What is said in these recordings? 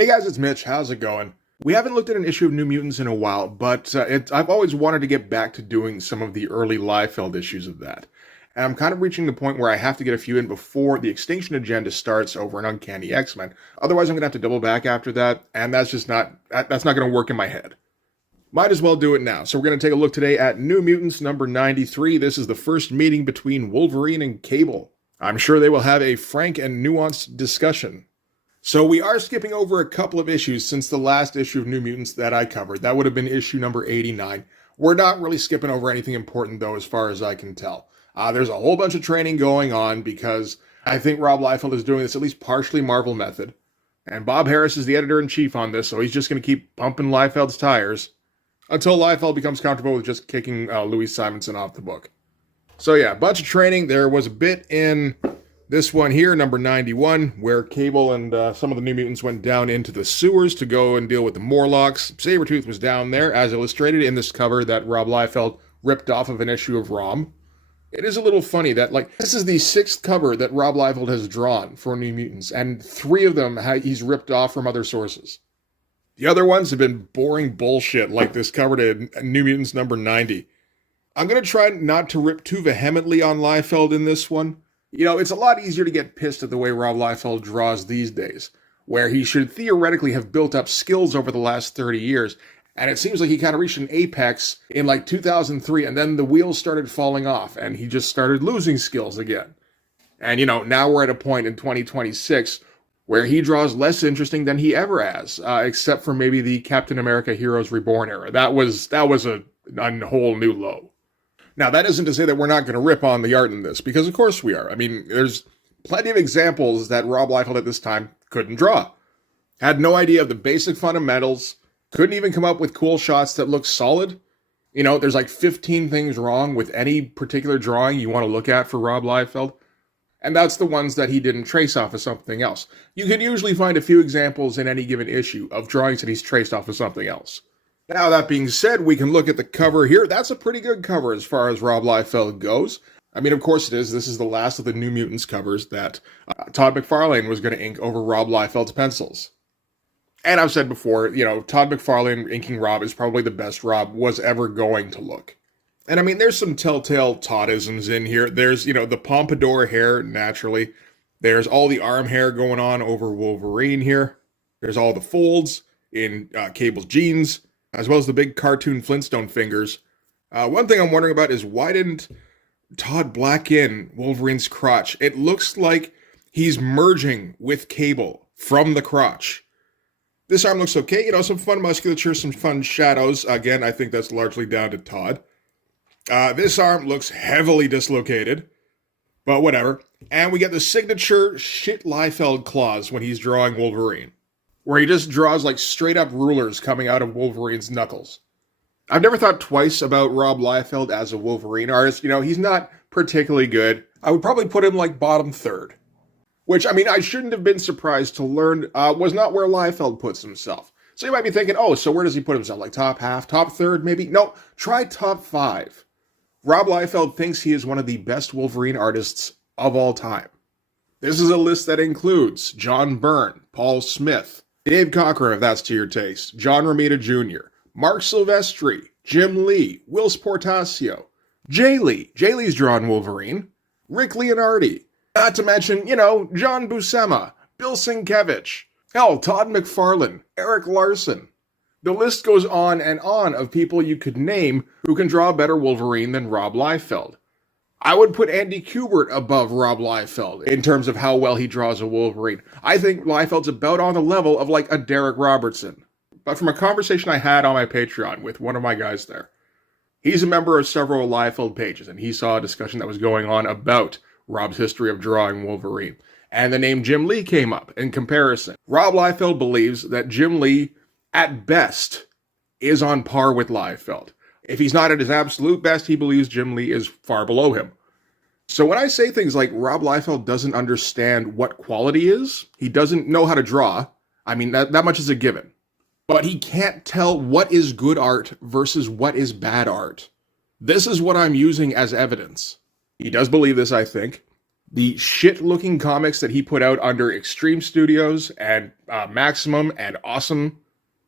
Hey guys, it's Mitch. How's it going? We haven't looked at an issue of New Mutants in a while, but I've always wanted to get back to doing some of the early Liefeld issues of that. And I'm kind of reaching the point where I have to get a few in before the Extinction Agenda starts over an Uncanny X-Men. Otherwise, I'm going to have to double back after that, and that's not going to work in my head. Might as well do it now. So we're going to take a look today at New Mutants number 93. This is the first meeting between Wolverine and Cable. I'm sure they will have a frank and nuanced discussion. So we are skipping over a couple of issues since the last issue of New Mutants that I covered. That would have been issue number 89. We're not really skipping over anything important, though, as far as I can tell. There's a whole bunch of training going on because I think Rob Liefeld is doing this at least partially Marvel method. And Bob Harris is the editor-in-chief on this, so he's just going to keep pumping Liefeld's tires until Liefeld becomes comfortable with just kicking Louis Simonson off the book. So yeah, a bunch of training. There was a bit in this one here, number 91, where Cable and some of the New Mutants went down into the sewers to go and deal with the Morlocks. Sabretooth was down there, as illustrated in this cover that Rob Liefeld ripped off of an issue of ROM. It is a little funny that, this is the 6th cover that Rob Liefeld has drawn for New Mutants, and 3 of them he's ripped off from other sources. The other ones have been boring bullshit, like this cover to New Mutants number 90. I'm going to try not to rip too vehemently on Liefeld in this one. You know, it's a lot easier to get pissed at the way Rob Liefeld draws these days, where he should theoretically have built up skills over the last 30 years, and it seems like he kind of reached an apex in 2003, and then the wheels started falling off, and he just started losing skills again. And, now we're at a point in 2026 where he draws less interesting than he ever has, except for maybe the Captain America Heroes Reborn era. That was a whole new low. Now, that isn't to say that we're not going to rip on the art in this, because of course we are. I mean, there's plenty of examples that Rob Liefeld at this time couldn't draw. Had no idea of the basic fundamentals, couldn't even come up with cool shots that look solid. There's 15 things wrong with any particular drawing you want to look at for Rob Liefeld, and that's the ones that he didn't trace off of something else. You can usually find a few examples in any given issue of drawings that he's traced off of something else. Now, that being said, we can look at the cover here. That's a pretty good cover as far as Rob Liefeld goes. I mean, of course it is. This is the last of the New Mutants covers that Todd McFarlane was going to ink over Rob Liefeld's pencils. And I've said before, Todd McFarlane inking Rob is probably the best Rob was ever going to look. And I mean, there's some telltale Toddisms in here. There's, the pompadour hair, naturally. There's all the arm hair going on over Wolverine here. There's all the folds in Cable's jeans, as well as the big cartoon Flintstone fingers. One thing I'm wondering about is why didn't Todd black in Wolverine's crotch? It looks like he's merging with Cable from the crotch. This arm looks okay, some fun musculature, some fun shadows. Again, I think that's largely down to Todd. This arm looks heavily dislocated, but whatever. And we get the signature shit Liefeld claws when he's drawing Wolverine, where he just draws straight up rulers coming out of Wolverine's knuckles. I've never thought twice about Rob Liefeld as a Wolverine artist. He's not particularly good. I would probably put him bottom third. Which, I shouldn't have been surprised to learn was not where Liefeld puts himself. So you might be thinking, so where does he put himself? Top half, top third, maybe? No, try top 5. Rob Liefeld thinks he is one of the best Wolverine artists of all time. This is a list that includes John Byrne, Paul Smith, Dave Cockrum, if that's to your taste, John Romita Jr., Mark Silvestri, Jim Lee, Whilce Portacio, Jay Lee. Jay Lee's drawn Wolverine, Rick Leonardi, not to mention, John Buscema, Bill Sienkiewicz, hell, Todd McFarlane, Eric Larson. The list goes on and on of people you could name who can draw better Wolverine than Rob Liefeld. I would put Andy Kubert above Rob Liefeld in terms of how well he draws a Wolverine. I think Liefeld's about on the level of a Derek Robertson. But from a conversation I had on my Patreon with one of my guys there, he's a member of several Liefeld pages, and he saw a discussion that was going on about Rob's history of drawing Wolverine. And the name Jim Lee came up in comparison. Rob Liefeld believes that Jim Lee, at best, is on par with Liefeld. If he's not at his absolute best, he believes Jim Lee is far below him. So when I say things like Rob Liefeld doesn't understand what quality is, he doesn't know how to draw, that much is a given. But he can't tell what is good art versus what is bad art. This is what I'm using as evidence. He does believe this, I think. The shit-looking comics that he put out under Extreme Studios and Maximum and Awesome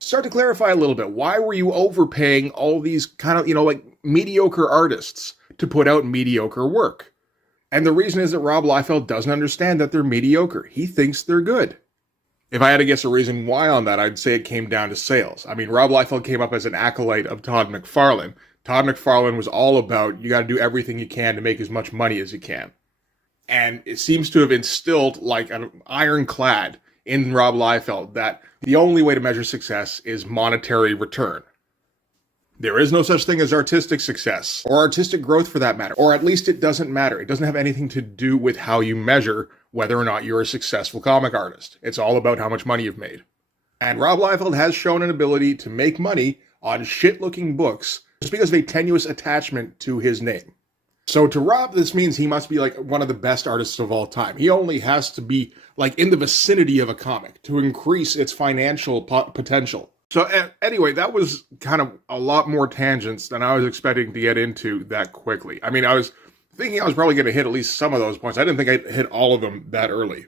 start to clarify a little bit. Why were you overpaying all these kind of, like mediocre artists to put out mediocre work? And the reason is that Rob Liefeld doesn't understand that they're mediocre. He thinks they're good. If I had to guess a reason why on that, I'd say it came down to sales. I mean, Rob Liefeld came up as an acolyte of Todd McFarlane. Todd McFarlane was all about, you got to do everything you can to make as much money as you can. And it seems to have instilled like an ironclad in Rob Liefeld that the only way to measure success is monetary return. There is no such thing as artistic success, or artistic growth for that matter, or at least it doesn't matter. It doesn't have anything to do with how you measure whether or not you're a successful comic artist. It's all about how much money you've made. And Rob Liefeld has shown an ability to make money on shit-looking books just because of a tenuous attachment to his name. So to Rob, this means he must be like one of the best artists of all time. He only has to be like in the vicinity of a comic to increase its financial potential. So anyway, that was kind of a lot more tangents than I was expecting to get into that quickly. I mean, I was thinking I was probably going to hit at least some of those points. I didn't think I'd hit all of them that early.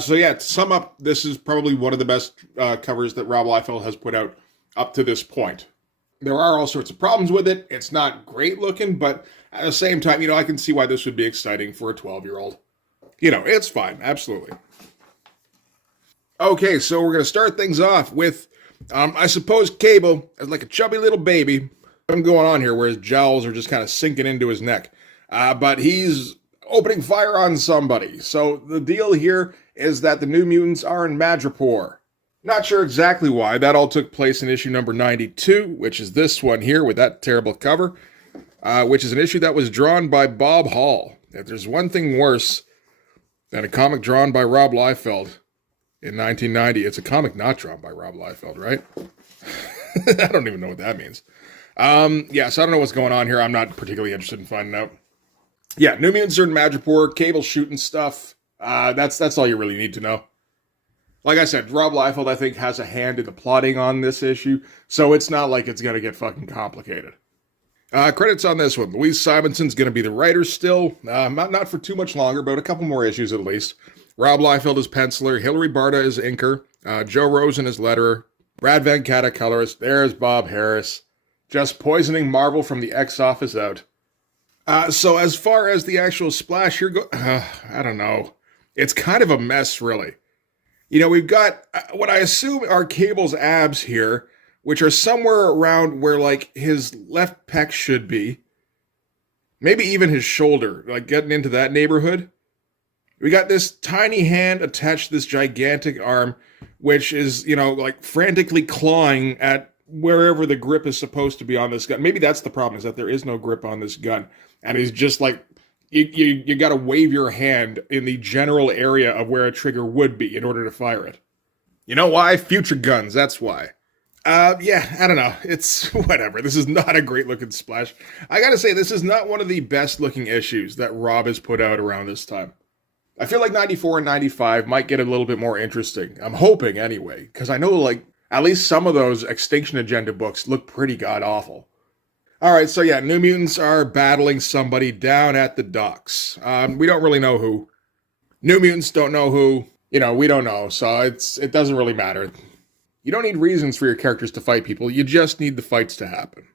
So yeah, to sum up, this is probably one of the best covers that Rob Liefeld has put out up to this point. There are all sorts of problems with it. It's not great looking, but at the same time, I can see why this would be exciting for a 12-year-old. It's fine. Absolutely. Okay, so we're going to start things off with, I suppose, Cable as like a chubby little baby. Something going on here where his jowls are just kind of sinking into his neck. But he's opening fire on somebody. So the deal here is that the New Mutants are in Madripoor. Not sure exactly why. That all took place in issue number 92, which is this one here with that terrible cover, which is an issue that was drawn by Bob Hall. If there's one thing worse than a comic drawn by Rob Liefeld in 1990, it's a comic not drawn by Rob Liefeld, right? I don't even know what that means. So I don't know what's going on here. I'm not particularly interested in finding out. Yeah, New Mutants are in Madripoor, Cable shooting stuff. That's all you really need to know. Like I said, Rob Liefeld, I think, has a hand in the plotting on this issue, so it's not like it's going to get fucking complicated. Credits on this one. Louise Simonson's going to be the writer still. Not for too much longer, but a couple more issues at least. Rob Liefeld is penciler. Hilary Barta is inker. Joe Rosen is letterer. Brad Venkata colorist. There's Bob Harris. Just poisoning Marvel from the X-Office out. So as far as the actual splash here I don't know. It's kind of a mess, really. We've got what I assume are Cable's abs here, which are somewhere around where, like, his left pec should be. Maybe even his shoulder, like, getting into that neighborhood. We got this tiny hand attached to this gigantic arm, which is, like, frantically clawing at wherever the grip is supposed to be on this gun. Maybe that's the problem, is that there is no grip on this gun. And he's just, like, you got to wave your hand in the general area of where a trigger would be in order to fire it. You know why? Future guns, that's why. I don't know. It's whatever. This is not a great looking splash. I gotta say, this is not one of the best looking issues that Rob has put out around this time. I feel like 94 and 95 might get a little bit more interesting. I'm hoping anyway, because I know like at least some of those Extinction Agenda books look pretty god-awful. Alright, so yeah, New Mutants are battling somebody down at the docks. We don't really know who. New Mutants don't know who. We don't know, so it doesn't really matter. You don't need reasons for your characters to fight people, you just need the fights to happen.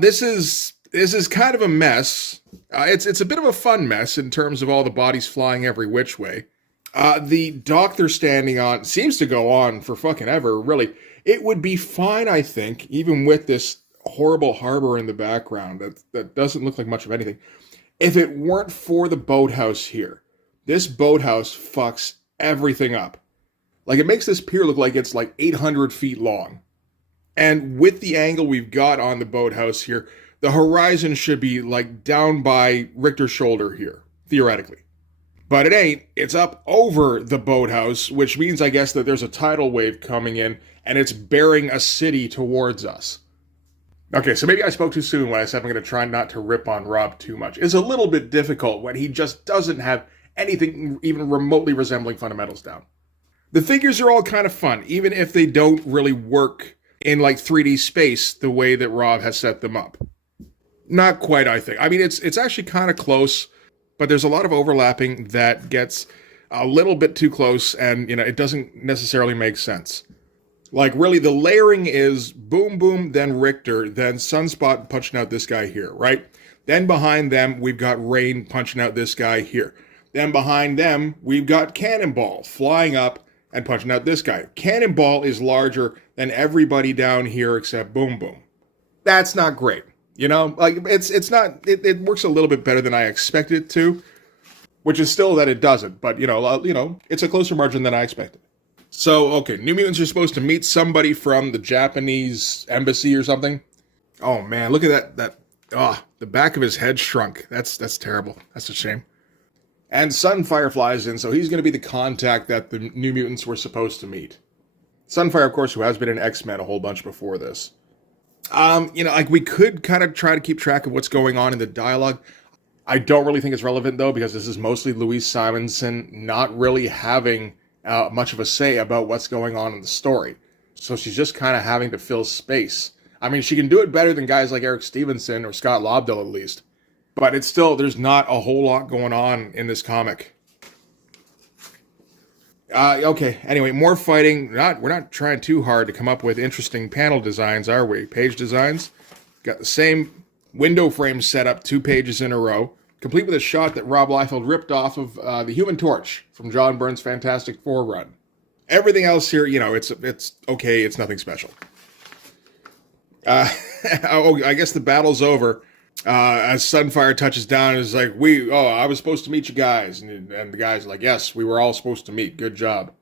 This is kind of a mess. It's a bit of a fun mess in terms of all the bodies flying every which way. The dock they're standing on seems to go on for fucking ever, really. It would be fine, I think, even with this horrible harbor in the background that doesn't look like much of anything, if it weren't for the boathouse here. This boathouse fucks everything up. Like, it makes this pier look like it's like 800 feet long. And with the angle we've got on the boathouse here, the horizon should be like down by Richter's shoulder here, theoretically. But it ain't. It's up over the boathouse, which means, I guess, that there's a tidal wave coming in, and it's bearing a city towards us. Okay, so maybe I spoke too soon when I said I'm going to try not to rip on Rob too much. It's a little bit difficult when he just doesn't have anything even remotely resembling fundamentals down. The figures are all kind of fun, even if they don't really work in like 3D space the way that Rob has set them up. Not quite, I think. I mean, it's actually kind of close, but there's a lot of overlapping that gets a little bit too close, and it doesn't necessarily make sense. Like, really, the layering is Boom Boom, then Richter, then Sunspot punching out this guy here, right? Then behind them, we've got Rain punching out this guy here. Then behind them, we've got Cannonball flying up and punching out this guy. Cannonball is larger than everybody down here except Boom Boom. That's not great. Like, it works a little bit better than I expected it to, which is still that it doesn't, but, it's a closer margin than I expected. So, okay, New Mutants are supposed to meet somebody from the Japanese embassy or something. Oh, man, look at that, the back of his head shrunk. That's terrible. That's a shame. And Sunfire flies in, so he's going to be the contact that the New Mutants were supposed to meet. Sunfire, of course, who has been an X-Men a whole bunch before this. Like, we could kind of try to keep track of what's going on in the dialogue. I don't really think it's relevant, though, because this is mostly Louise Simonson not really having much of a say about what's going on in the story. So she's just kind of having to fill space. I mean, she can do it better than guys like Eric Stevenson or Scott Lobdell, at least. But it's still, there's not a whole lot going on in this comic. Okay, anyway, more fighting. We're not trying too hard to come up with interesting panel designs, are we? Page designs. Got the same window frame set up 2 pages in a row, complete with a shot that Rob Liefeld ripped off of the Human Torch from John Byrne's Fantastic Four run. Everything else here, it's okay. It's nothing special. I guess the battle's over. As Sunfire touches down, is like, I was supposed to meet you guys. And the guys are like, yes, we were all supposed to meet. Good job.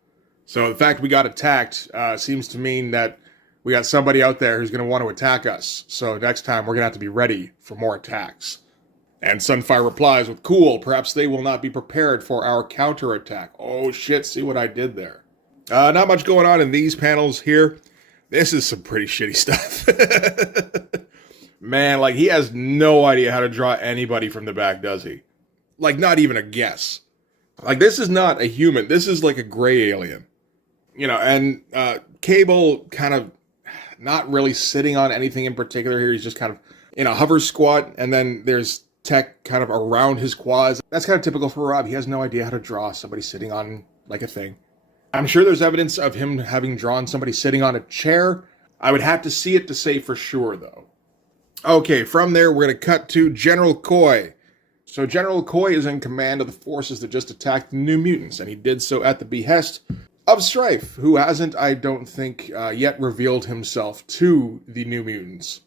So the fact we got attacked seems to mean that we got somebody out there who's going to want to attack us. So next time we're going to have to be ready for more attacks. And Sunfire replies with, cool, perhaps they will not be prepared for our counterattack. Oh shit, see what I did there. Not much going on in these panels here. This is some pretty shitty stuff. Man, like, he has no idea how to draw anybody from the back, does he? Like, not even a guess. Like, this is not a human. This is like a gray alien. And Cable kind of not really sitting on anything in particular here. He's just kind of in a hover squat, and then there's tech kind of around his quads. That's kind of typical for Rob. He has no idea how to draw somebody sitting on, like, a thing. I'm sure there's evidence of him having drawn somebody sitting on a chair. I would have to see it to say for sure, though. Okay, from there, we're going to cut to General Coy. So General Coy is in command of the forces that just attacked the New Mutants, and he did so at the behest of Strife, who hasn't, I don't think, yet revealed himself to the New Mutants.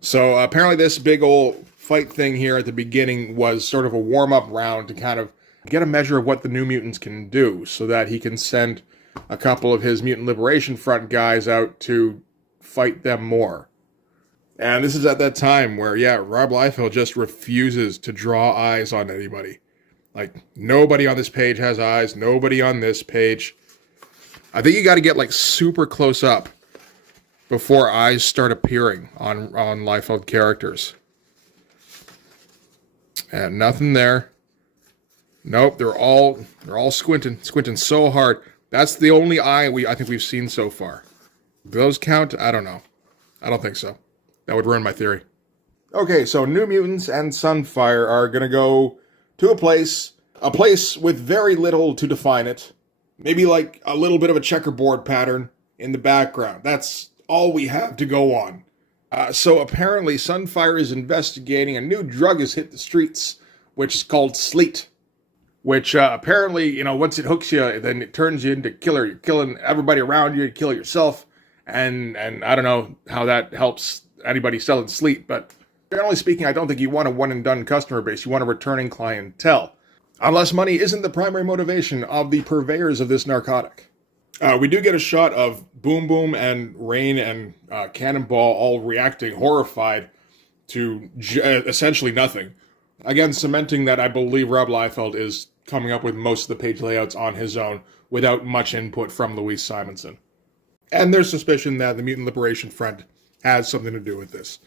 So apparently this big old fight thing here at the beginning was sort of a warm-up round to kind of get a measure of what the New Mutants can do, so that he can send a couple of his Mutant Liberation Front guys out to fight them more. And this is at that time where, Rob Liefeld just refuses to draw eyes on anybody. Like, nobody on this page has eyes. Nobody on this page. I think you got to get, like, super close up before eyes start appearing on Liefeld characters. And nothing there. Nope, they're all squinting so hard. That's the only eye I think we've seen so far. Do those count? I don't know. I don't think so. That would ruin my theory. Okay, so New Mutants and Sunfire are going to go to a place with very little to define it. Maybe like a little bit of a checkerboard pattern in the background. That's all we have to go on. So apparently Sunfire is investigating a new drug has hit the streets, which is called Sleet. Which apparently, once it hooks you, then it turns you into killer. You're killing everybody around you, you kill yourself. And I don't know how that helps anybody selling Sleet, but generally speaking, I don't think you want a one-and-done customer base. You want a returning clientele. Unless money isn't the primary motivation of the purveyors of this narcotic. We do get a shot of Boom Boom and Rain and Cannonball all reacting horrified to essentially nothing. Again, cementing that I believe Rob Liefeld is coming up with most of the page layouts on his own without much input from Louise Simonson. And there's suspicion that the Mutant Liberation Front has something to do with this.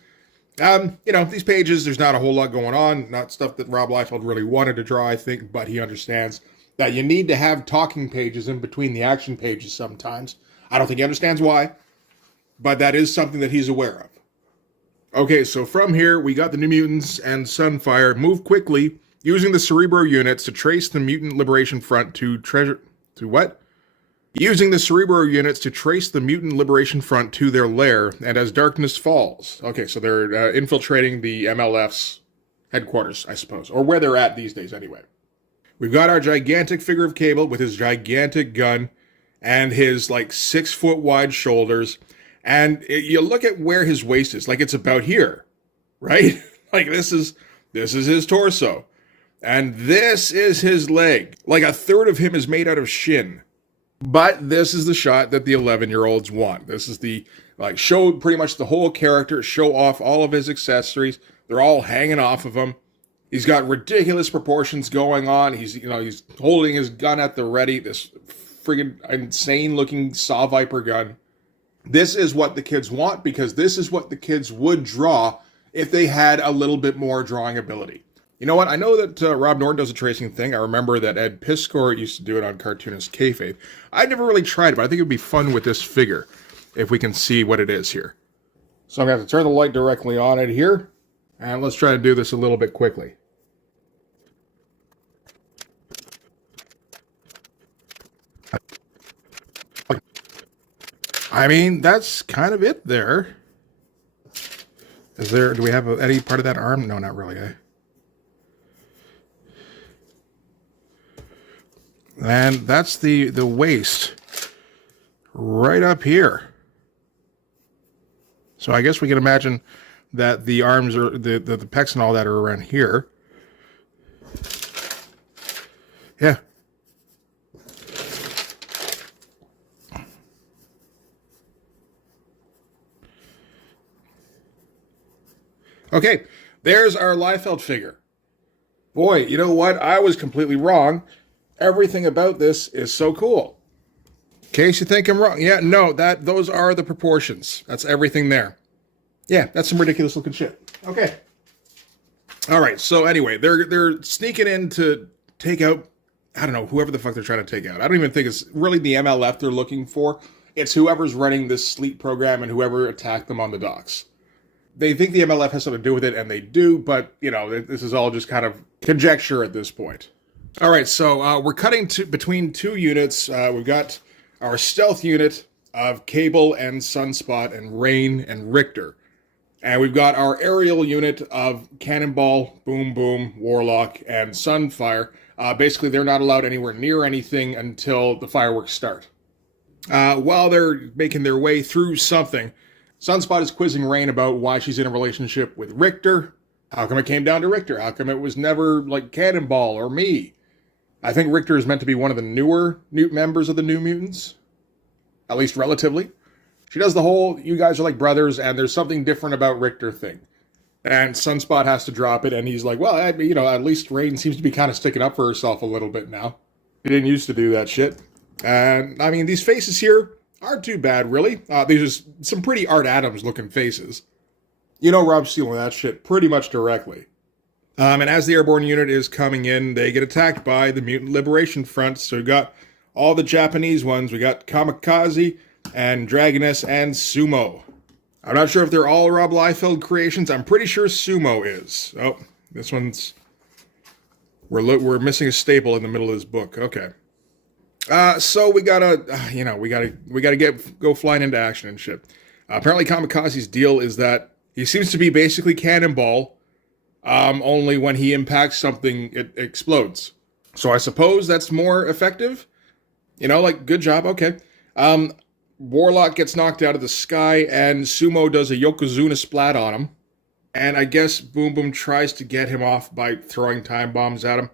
These pages, there's not a whole lot going on. Not stuff that Rob Liefeld really wanted to draw, I think, but he understands that you need to have talking pages in between the action pages sometimes. I don't think he understands why, but that is something that he's aware of. Okay, so from here, we got the New Mutants and Sunfire move quickly Using the Cerebro units to trace the Mutant Liberation Front to treasure... To what? Using the Cerebro units to trace the Mutant Liberation Front to their lair, and as darkness falls. Okay, so they're infiltrating the MLF's headquarters, I suppose. Or where they're at these days, anyway. We've got our gigantic figure of Cable with his gigantic gun and his, 6-foot wide shoulders. And you look at where his waist is, it's about here, right? This is his torso. And this is his leg. A third of him is made out of shin. But this is the shot that the 11-year-olds want. This is the, show pretty much the whole character, show off all of his accessories. They're all hanging off of him. He's got ridiculous proportions going on. He's holding his gun at the ready, this friggin' insane-looking Saw Viper gun. This is what the kids want, because this is what the kids would draw if they had a little bit more drawing ability. You know what? I know that Rob Norton does a tracing thing. I remember that Ed Piskor used to do it on Cartoonist Kayfabe. I never really tried it, but I think it would be fun with this figure, if we can see what it is here. So I'm going to have to turn the light directly on it here, and let's try to do this a little bit quickly. I mean, that's kind of it there. Do we have any part of that arm? No, not really, eh? And that's the waist right up here. So I guess we can imagine that the arms are the pecs and all that are around here. Yeah. Okay, there's our Liefeld figure. Boy, you know what? I was completely wrong. Everything about this is so cool. In case you think I'm wrong. Yeah, no, those are the proportions. That's everything there. Yeah, that's some ridiculous looking shit. Okay. All right, so anyway, they're sneaking in to take out, I don't know, whoever the fuck they're trying to take out. I don't even think it's really the MLF they're looking for. It's whoever's running this sleep program and whoever attacked them on the docks. They think the MLF has something to do with it, and they do, but, this is all just kind of conjecture at this point. All right, so we're cutting between two units. We've got our stealth unit of Cable and Sunspot and Rain and Richter. And we've got our aerial unit of Cannonball, Boom Boom, Warlock, and Sunfire. Basically, they're not allowed anywhere near anything until the fireworks start. While they're making their way through something, Sunspot is quizzing Rain about why she's in a relationship with Richter. How come it came down to Richter? How come it was never, Cannonball or me? I think Richter is meant to be one of the newer members of the New Mutants. At least relatively. She does the whole, you guys are like brothers, and there's something different about Richter thing. And Sunspot has to drop it, and he's like, well, at least Rain seems to be kind of sticking up for herself a little bit now. She didn't used to do that shit. And, I mean, these faces here aren't too bad, really. These are some pretty Art Adams-looking faces. Rob's stealing that shit pretty much directly. And as the airborne unit is coming in, they get attacked by the Mutant Liberation Front. So we've got all the Japanese ones. We got Kamikaze and Dragoness and Sumo. I'm not sure if they're all Rob Liefeld creations. I'm pretty sure Sumo is. Oh, this one's... We're missing a staple in the middle of this book. Okay. So we gotta, we gotta go flying into action and shit. Apparently Kamikaze's deal is that he seems to be basically Cannonball, only when he impacts something, it explodes. So I suppose that's more effective? Good job, okay. Warlock gets knocked out of the sky, and Sumo does a Yokozuna splat on him. And I guess Boom Boom tries to get him off by throwing time bombs at him.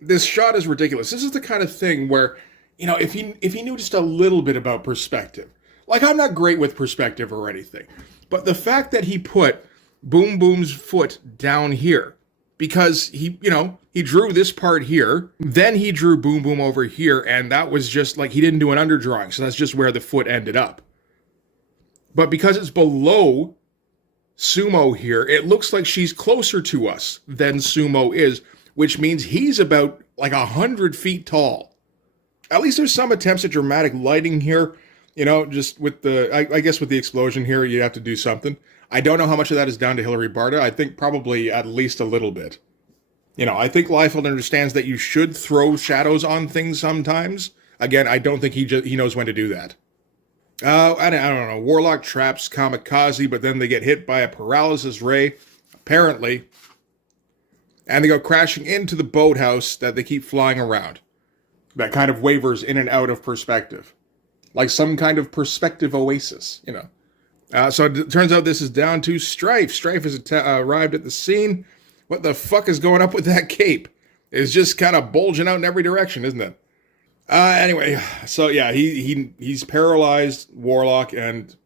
This shot is ridiculous. This is the kind of thing where, if he knew just a little bit about perspective. I'm not great with perspective or anything. But the fact that he put Boom Boom's foot down here, because he drew this part here, then he drew Boom Boom over here, and that was just he didn't do an underdrawing, so that's just where the foot ended up. But because it's below Sumo here, it looks like she's closer to us than Sumo is, which means he's about 100 feet tall. At least there's some attempts at dramatic lighting here, just with I guess with the explosion here, you have to do something. I don't know how much of that is down to Hilary Barta. I think probably at least a little bit. You know, I think Liefeld understands that you should throw shadows on things sometimes. Again, I don't think he knows when to do that. I don't know. Warlock traps Kamikaze, but then they get hit by a paralysis ray, apparently, and they go crashing into the boathouse that they keep flying around. That kind of wavers in and out of perspective, like some kind of perspective oasis, you know. So it turns out this is down to Strife. Strife has arrived at the scene. What the fuck is going up with that cape? It's just kind of bulging out in every direction, isn't it? Anyway, so yeah, he's paralyzed Warlock and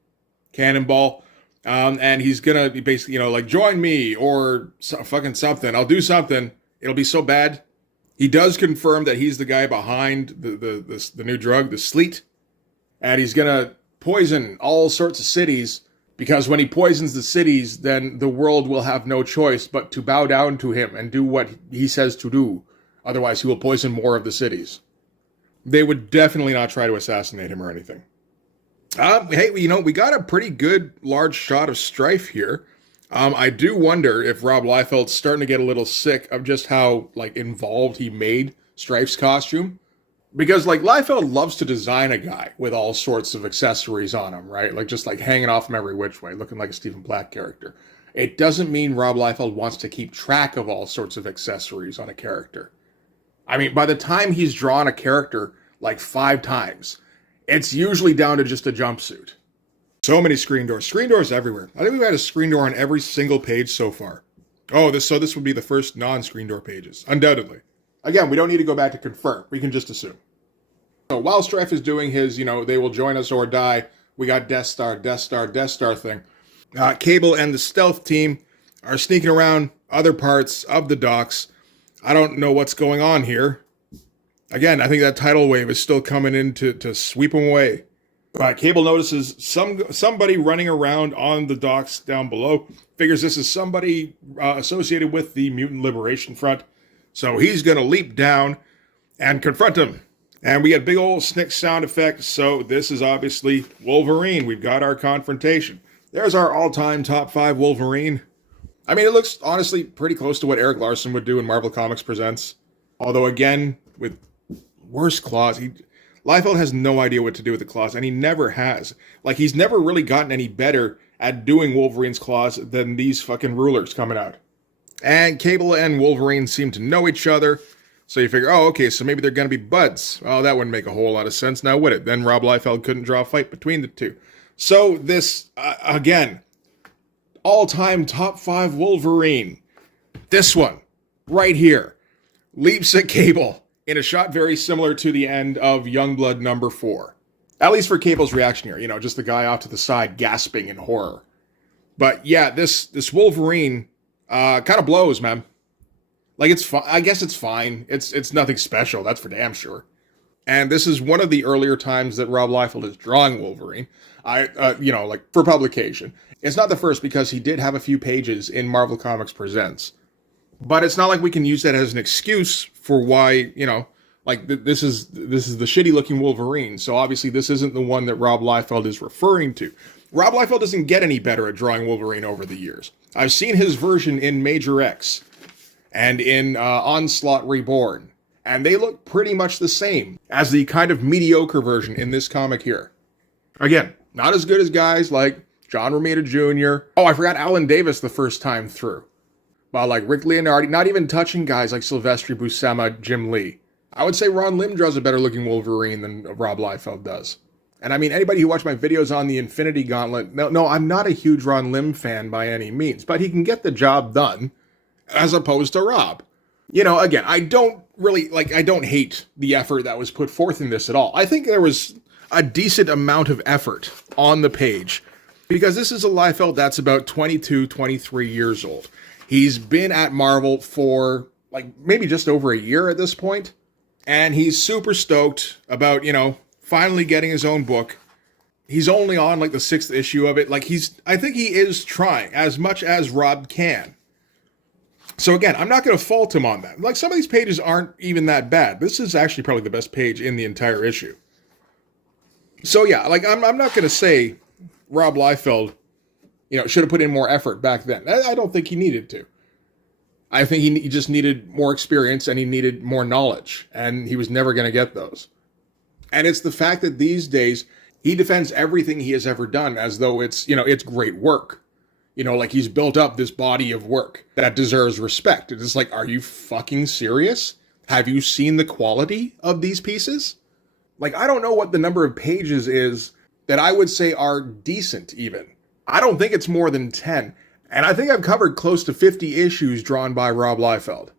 Cannonball, and he's gonna be basically, you know, like, join me or fucking something. I'll do something. It'll be so bad. He does confirm that he's the guy behind the new drug, the Sleet, and he's gonna poison all sorts of cities, because when he poisons the cities, then the world will have no choice but to bow down to him and do what he says to do. Otherwise, he will poison more of the cities. They would definitely not try to assassinate him or anything. Hey, you know, we got a pretty good large shot of Strife here. I do wonder if Rob Liefeld's starting to get a little sick of just how, like, involved he made Strife's costume. Because, like, Liefeld loves to design a guy with all sorts of accessories on him, right? Like, just, like, hanging off him every which way, looking like a Stephen Black character. It doesn't mean Rob Liefeld wants to keep track of all sorts of accessories on a character. I mean, by the time he's drawn a character like 5 times, it's usually down to just a jumpsuit. So many screen doors. Screen doors everywhere. I think we've had a screen door on every single page so far. Oh, this would be the first non-screen door pages. Undoubtedly. Again, we don't need to go back to confirm. We can just assume. So while Strife is doing his, you know, they will join us or die, we got Death Star thing. Cable and the stealth team are sneaking around other parts of the docks. I don't know what's going on here. Again, I think that tidal wave is still coming in to sweep them away. Cable notices somebody running around on the docks down below. Figures this is somebody associated with the Mutant Liberation Front. So he's going to leap down and confront him. And we get big old snick sound effect. So this is obviously Wolverine. We've got our confrontation. There's our all-time top 5 Wolverine. I mean, it looks honestly pretty close to what Eric Larson would do in Marvel Comics Presents. Although, again, with worse claws. Liefeld has no idea what to do with the claws, and he never has. Like, he's never really gotten any better at doing Wolverine's claws than these fucking rulers coming out. And Cable and Wolverine seem to know each other, so you figure, oh, okay, so maybe they're going to be buds. Well, that wouldn't make a whole lot of sense now, would it? Then Rob Liefeld couldn't draw a fight between the two. So this, again, all-time top 5 Wolverine. This one, right here, leaps at Cable in a shot very similar to the end of Youngblood number 4. At least for Cable's reaction here, you know, just the guy off to the side gasping in horror. But yeah, this Wolverine kind of blows, man. Like, it's fine. I guess it's fine. It's nothing special, that's for damn sure. And this is one of the earlier times that Rob Liefeld is drawing Wolverine. You know, like, for publication. It's not the first, because he did have a few pages in Marvel Comics Presents. But it's not like we can use that as an excuse for why, you know, like, this is the shitty looking Wolverine. So obviously this isn't the one that Rob Liefeld is referring to. Rob Liefeld doesn't get any better at drawing Wolverine over the years. I've seen his version in Major X and in Onslaught Reborn, and they look pretty much the same as the kind of mediocre version in this comic here. Again, not as good as guys like John Romita Jr. Oh, I forgot Alan Davis the first time through. But like Rick Leonardi, not even touching guys like Silvestri Buscema, Jim Lee. I would say Ron Lim draws a better looking Wolverine than Rob Liefeld does. And I mean, anybody who watched my videos on the Infinity Gauntlet, no, I'm not a huge Ron Lim fan by any means, but he can get the job done, as opposed to Rob. You know, again, I don't hate the effort that was put forth in this at all. I think there was a decent amount of effort on the page, because this is a Liefeld that's about 22, 23 years old. He's been at Marvel for, like, maybe just over a year at this point, and he's super stoked about, you know, finally getting his own book. He's only on, like, the 6th issue of it. Like, I think he is trying as much as Rob can. So again, I'm not going to fault him on that. Like, some of these pages aren't even that bad. This is actually probably the best page in the entire issue. So yeah, like, I'm not going to say Rob Liefeld, you know, should have put in more effort back then. I don't think he needed to. I think he just needed more experience and he needed more knowledge, and he was never going to get those. And it's the fact that these days he defends everything he has ever done as though it's, it's great work. Like he's built up this body of work that deserves respect. It's like, are you fucking serious? Have you seen the quality of these pieces? Like, I don't know what the number of pages is that I would say are decent even. I don't think it's more than 10. And I think I've covered close to 50 issues drawn by Rob Liefeld.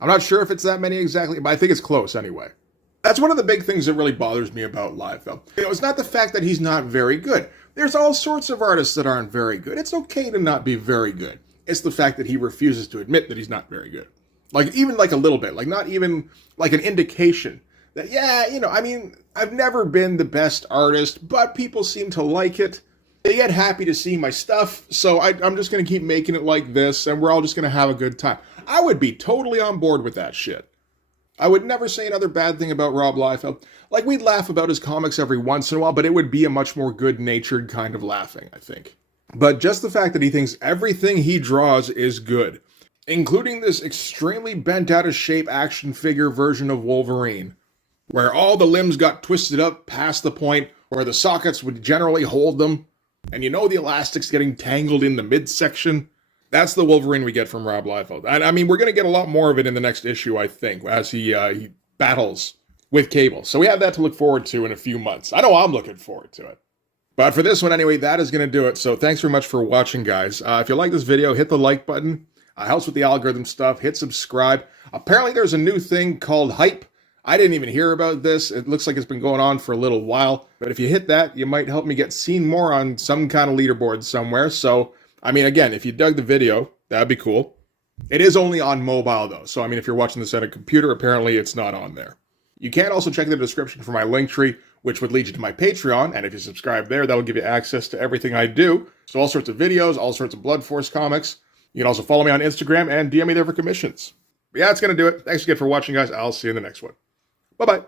I'm not sure if it's that many exactly, but I think it's close anyway. That's one of the big things that really bothers me about Liefeld. It's not the fact that he's not very good. There's all sorts of artists that aren't very good. It's okay to not be very good. It's the fact that he refuses to admit that he's not very good. Like, even like a little bit. Like, not even like an indication that, I've never been the best artist, but people seem to like it. They get happy to see my stuff, so I'm just going to keep making it like this, and we're all just going to have a good time. I would be totally on board with that shit. I would never say another bad thing about Rob Liefeld. Like, we'd laugh about his comics every once in a while, but it would be a much more good-natured kind of laughing, I think. But just the fact that he thinks everything he draws is good, including this extremely bent-out-of-shape action figure version of Wolverine, where all the limbs got twisted up past the point where the sockets would generally hold them, and the elastic's getting tangled in the midsection. That's the Wolverine we get from Rob Liefeld. And we're going to get a lot more of it in the next issue, I think, as he battles with Cable. So we have that to look forward to in a few months. I know I'm looking forward to it. But for this one anyway, that is going to do it. So thanks very much for watching, guys. If you like this video, hit the like button. Helps with the algorithm stuff. Hit subscribe. Apparently there's a new thing called Hype. I didn't even hear about this. It looks like it's been going on for a little while. But if you hit that, you might help me get seen more on some kind of leaderboard somewhere. So, again, if you dug the video, that'd be cool. It is only on mobile, though. So, if you're watching this on a computer, apparently it's not on there. You can also check the description for my link tree, which would lead you to my Patreon. And if you subscribe there, that'll give you access to everything I do. So all sorts of videos, all sorts of Blood Force comics. You can also follow me on Instagram and DM me there for commissions. But yeah, that's going to do it. Thanks again for watching, guys. I'll see you in the next one. Bye-bye.